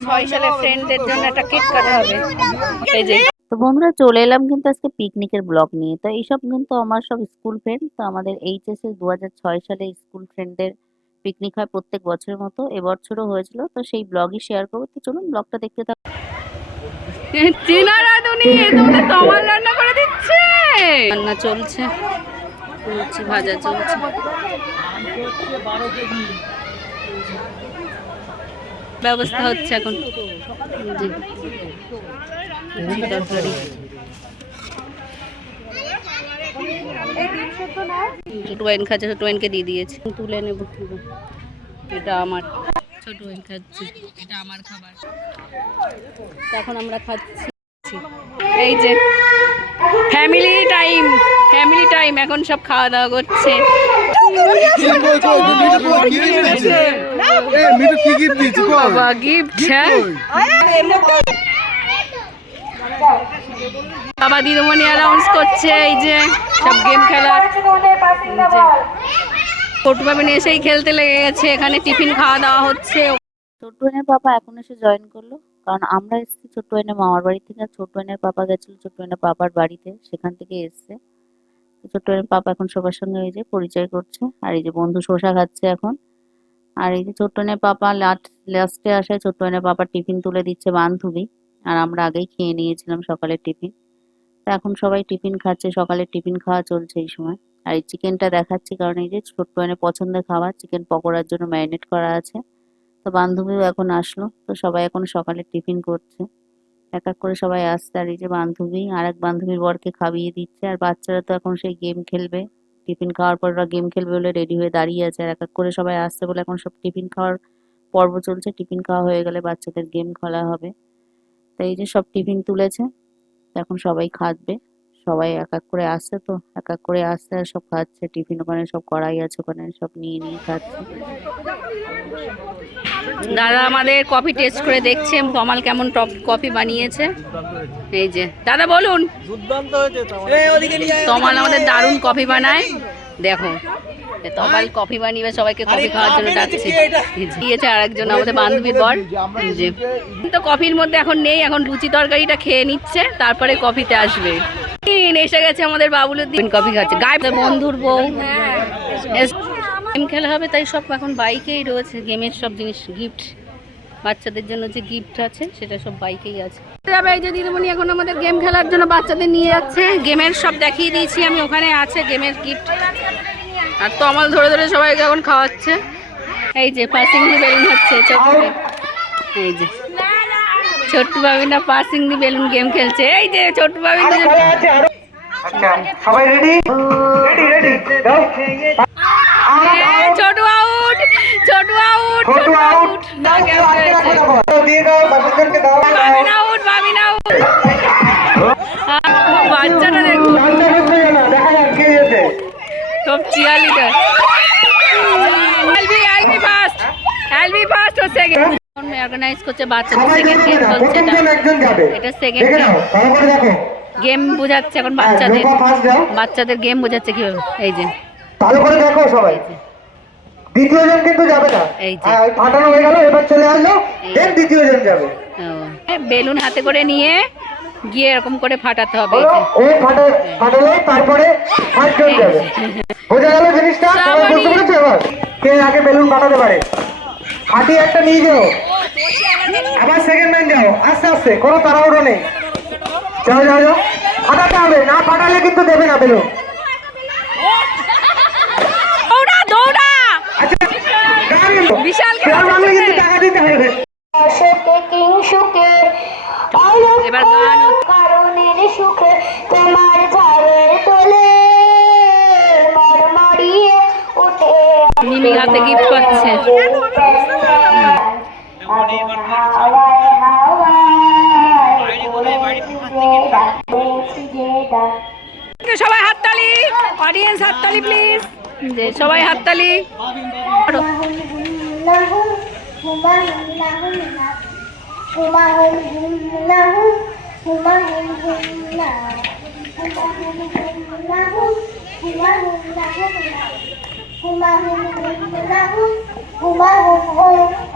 ছয় সালের ফ্রেন্ডদের জন্য একটা কেক কাটা হবে। এই যে। তো বন্ধুরা চলে এলাম কিন্তু আজকে পিকনিকের ব্লগ নিয়ে। তো এইসব কিন্তু আমার সব স্কুল ফ্রেন্ড তো আমাদের এইচএস এর দু সালে স্কুল ফ্রেন্ডদের পিকনিক হয় প্রত্যেক বছরের মতো। এবছরও হয়েছিল তো সেই ব্লগই শেয়ার করব। তো চলুন ব্লগটা দেখতে থাকুন চিনা রাঁধুনি তোমাদের তমাল রান্না করে দিচ্ছে। রান্না চলছে ভাজা চলছে। ব্যবস্থা হচ্ছে এখন। ছোট ওয়াইন খাচ্ছে, ছোট ওয়াইনকে দিয়ে দিয়েছি। তুলে নেব। এটা আমার। ছোট ওয়াইন খাচ্ছে। এটা আমার খাবার। এখন আমরা খাচ্ছি। এই যে ফ্যামিলি টাইম ফ্যামিলি টাইম এখন সব খাওয়া দাওয়া করছে। বাবা গিফট দিদিমণি অ্যানাউন্স করছে, এই যে সব গেম খেলা। ছোট বাবিন এসেই খেলতে লেগে গেছে, এখানে টিফিন খাওয়া দাওয়া হচ্ছে। ছোট্ট ওয়াইনের পাপা এখন এসে জয়েন করল, কারণ আমরা এসেছি ছোট্ট ওয়াইনের মামার বাড়ি থেকে। আর ছোট্ট পাপা গেছিল ছোট্ট ওয়াইনের পাপার বাড়িতে, সেখান থেকে এসছে। ছোট্ট পাপা এখন সবার সঙ্গে এই যে পরিচয় করছে। আর এই যে বন্ধু শসা খাচ্ছে এখন। আর এই যে ছোট্ট ওয়াইনের পাপা লাস্টে আসায় ছোট্ট ওয়াইনের পাপা টিফিন তুলে দিচ্ছে বান্ধবী। আর আমরা আগেই খেয়ে নিয়েছিলাম সকালের টিফিন। তো এখন সবাই টিফিন খাচ্ছে, সকালের টিফিন খাওয়া চলছে এই সময়। আর এই চিকেনটা দেখাচ্ছি কারণ এই যে ছোট্ট ওয়াইনের পছন্দের খাবার, চিকেন পকোড়ার জন্য ম্যারিনেট করা আছে। তো বান্ধবীও এখন আসলো। তো সবাই এখন সকালে টিফিন করছে। এক এক করে সবাই আসছে আর এই যে বান্ধবী আর এক বান্ধবীর বরকে খাবিয়ে দিচ্ছে আর বাচ্চারা তো এখন সেই গেম খেলবে। টিফিন খাওয়ার পর ওরা গেম খেলবে বলে রেডি হয়ে দাঁড়িয়ে আছে আর এক এক করে সবাই আসছে বলে এখন সব টিফিন খাওয়ার পর্ব চলছে। টিফিন খাওয়া হয়ে গেলে বাচ্চাদের গেম খেলা হবে। তাই এই যে সব টিফিন তুলেছে, এখন সবাই খাবে। সবাই এক এক করে আসছে তো এক এক করে আসছে আর সব খাচ্ছে টিফিন ওখানে সব কড়াই আছে ওখানে সব নিয়ে নিয়ে খাচ্ছে। দাদা আমাদের কফি টেস্ট করে দেখছে কমাল কেমন টপ কফি বানিয়েছে। এই যে দাদা বলুন। তমাল আমাদের দারুণ কফি বানায়। দেখো তমাল কফি বানিয়ে সবাইকে কফি খাওয়ার জন্য ডাকছে। দিয়েছে আর একজন আমাদের বান্ধবীর বর। এই যে তো কফির মধ্যে এখন নেই এখন লুচি তরকারিটা খেয়ে নিচ্ছে তারপরে কফিতে আসবে। দিন এসে গেছে আমাদের বাবুলের দিন কফি খাচ্ছে। গায়ে বন্ধুর বউ। গেম খেলা হবে তাই সব এখন বাইকেই রয়েছে। গেমের সব জিনিস গিফট বাচ্চাদের জন্য যে গিফট আছে সেটা সব বাইকেই আছে। এই যে দিদিমণি এখন আমাদের গেম খেলার জন্য বাচ্চাদের নিয়ে যাচ্ছে। গেমের সব দেখিয়ে দিয়েছি আমি ওখানে আছে গেমের গিফট আর তমাল ধরে ধরে সবাইকে এখন খাওয়াচ্ছে। এই যে পাসিং বেলুন হচ্ছে ছোট্ট এই যে। ছোট্ট Babina passing the balloon game খেলছে। এই যে ছোট্ট বাবিন আচ্ছা সবাই রেডি রেডি রেডি ছোট আউট ছোট আউট ছোট আউট না গেম খেলেছে দিয়ে দাও বাচ্চাদেরকে দাও। বাবিন আউট বাবিন আউট বাচ্চাটা দেখুন বাচ্চা বুঝবে না দেখা যাক কে যেতে সব চিয়ালিটার এলবি ফার্স্ট এলবি ফার্স্ট ও সেকেন্ড অর্গানাইজ করছে বাচ্চাদের সেকেন্ড গেম এটা। সেকেন্ড বোঝাচ্ছে এখন হ্যাঁ, বাচ্চাদের। যাও বাচ্চাদের গেম বোঝাচ্ছে কীভাবে। এই যে। ভালো করে দেখো সবাই। দ্বিতীয় জন কিন্তু যাবে না। এই যে। হ্যাঁ, ফাটানো হয়ে গেল এবার চলে আসলো। দেন দ্বিতীয় জন যাবে। বেলুন হাতে করে নিয়ে গিয়ে এরকম করে ফাটাতে হবে এই হলো যে। ও ফাটা ফাটালো তারপরে ফার্স্ট জন যাবে। বোঝা গেল জিনিসটা? বুঝতে পেরেছ এবার? কে আগে বেলুন ফাটাতে পারে? হাতি একটা নিয়ে যাও। আবার সেকেন্ড ম্যান যাও। আস্তে আস্তে কোনো তাড়াহুড়ো নেই যাও যাও যাও। ফাটাতে হবে না ফাটালে কিন্তু দেবে না দৌড়া আচ্ছা এবার গান হচ্ছে। কারণের সুখে তোমার ঝাড়ের তোলে মারমারিয়ে উঠে মিমি হাতে গিফট পাচ্ছে হাওয়ায় হাওয়ায় ডাকছি যে ডাক সবাই হাততালি অডিয়েন্স হাততালি প্লিজ যে সবাই হাততালি যদি হতো আগে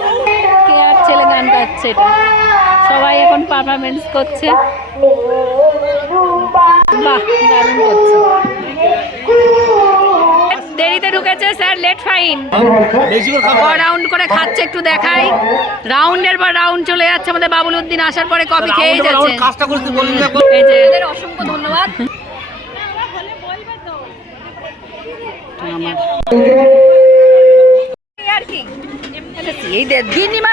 গান গাচ্ছে এটা। সবাই এখন পারফরমেন্স করছে। বাহ দারুণ করছে। দেরিতে ঢুকেছে স্যার লেট ফাইন রাউন্ড করে খাচ্ছে একটু দেখাই। রাউন্ডের পর রাউন্ড চলে যাচ্ছে আমাদের বাবুল উদ্দিন আসার পরে কফি খেয়ে যাচ্ছে। এই যে অসংখ্য ধন্যবাদ। আমার আর কি? এই দে- গিন্নিমা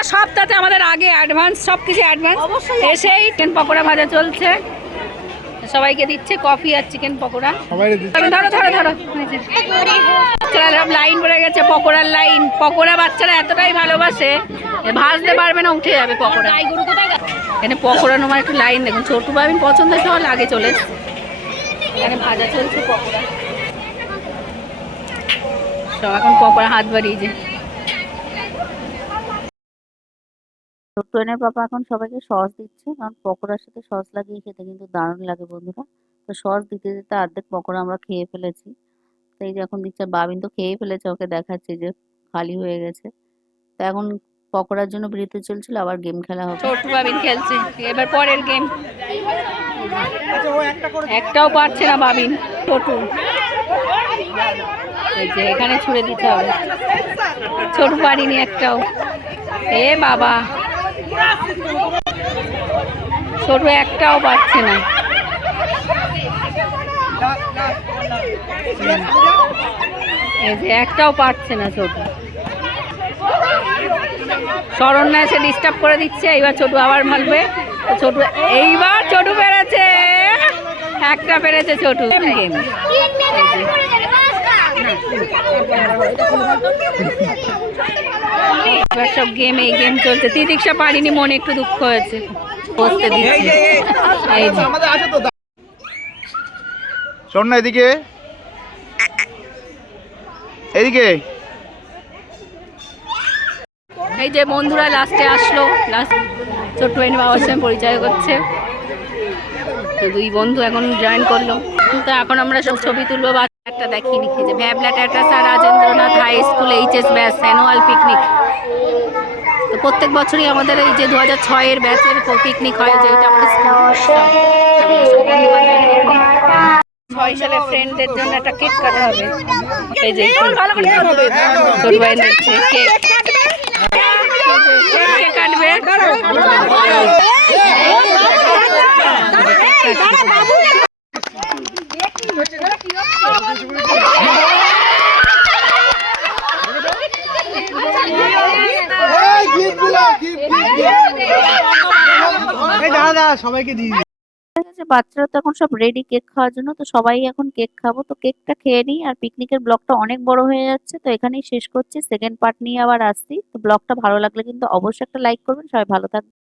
আমাদের আগে অ্যাডভান্স সব কিছু অ্যাডভান্স এসেই চিকেন পকোড়া ভাজা চলছে। সবাইকে দিচ্ছে কফি আর চিকেন পকোড়া। ধরো ধরো ধরো লাইন পড়ে গেছে পকোড়ার লাইন পকোড়া বাচ্চারা এতটাই ভালোবাসে যে ভাজতে পারবে না উঠে যাবে পকোড়া। এখানে পকোড়া নোমার একটু লাইন দেখুন। ছোটু বাবিন পছন্দ সব আগে চলে। এখানে ভাজা চলছে পকোড়া। সব এখন পকোড়া হাত বাড়িয়েছে ছোট্টনের পাপা এখন সবাইকে সস দিচ্ছে, কারণ পকোড়ার সাথে সস লাগিয়ে খেতে কিন্তু দারুণ লাগে বন্ধুরা। তো সস দিতে দিতে অর্ধেক পকোড়া আমরা খেয়ে ফেলেছি। তো এই যে এখন দিচ্ছে বাবিন তো খেয়ে ফেলেছে, ওকে দেখাচ্ছে যে খালি হয়ে গেছে। তো এখন পকোড়ার জন্য বিরতি চলছিল, আবার গেম খেলা হবে। ছোটু বাবিন খেলছে, এবার পরের গেম। একটাও পারছে না বাবিন, ছোটু। এই যে এখানে ছুড়ে দিতে হবে। ছোটু পারিনি একটাও। এ বাবা। ছোটু একটাও পারছে না। এই যে একটাও পারছে না ছোটু। শরণ্যা এসে ডিস্টার্ব করে দিচ্ছে এইবার ছোটু আবার তো ছোটু এইবার ছোটু পেরেছে। একটা পেরেছে ছোটু। গেম এবার সব গেম এই গেম চলছে। তিতিক্ষা পারিনি মনে একটু দুঃখ হয়েছে। বসতে দিচ্ছে। শোন না এদিকে। এদিকে। এই যে বন্ধুরা লাস্টে আসলো। লাস্ট ছোট্ট এনে বাবার সঙ্গে পরিচয় করছে তো দুই বন্ধু এখন জয়েন করল। তো এখন আমরা সব ছবি তুলবো বা একটা দেখিনি। এই যে ভ্যাবলা status Rajendranath high school HS batch annual picnic. তো প্রত্যেক বছরই আমাদের এই যে দু হাজার ছয়ের ব্যাচের পিকনিক হয় যে এটা আমাদের স্কুল। ছয় সালের ফ্রেন্ডদের জন্য একটা কেক কাটা হবে। এই যে ভাই নিচ্ছে কেক কাটবে। সবাইকে দিয়ে বাচ্চারা তো এখন সব রেডি কেক খাওয়ার জন্য, তো সবাই এখন কেক খাব। তো কেকটা খেয়ে নিই, আর পিকনিকের ব্লগটা অনেক বড় হয়ে যাচ্ছে, তো এখানেই শেষ করছি। সেকেন্ড পার্ট নিয়ে আবার আসছি। তো ব্লগটা ভালো লাগলে কিন্তু অবশ্যই একটা লাইক করবেন। সবাই ভালো থাকবেন।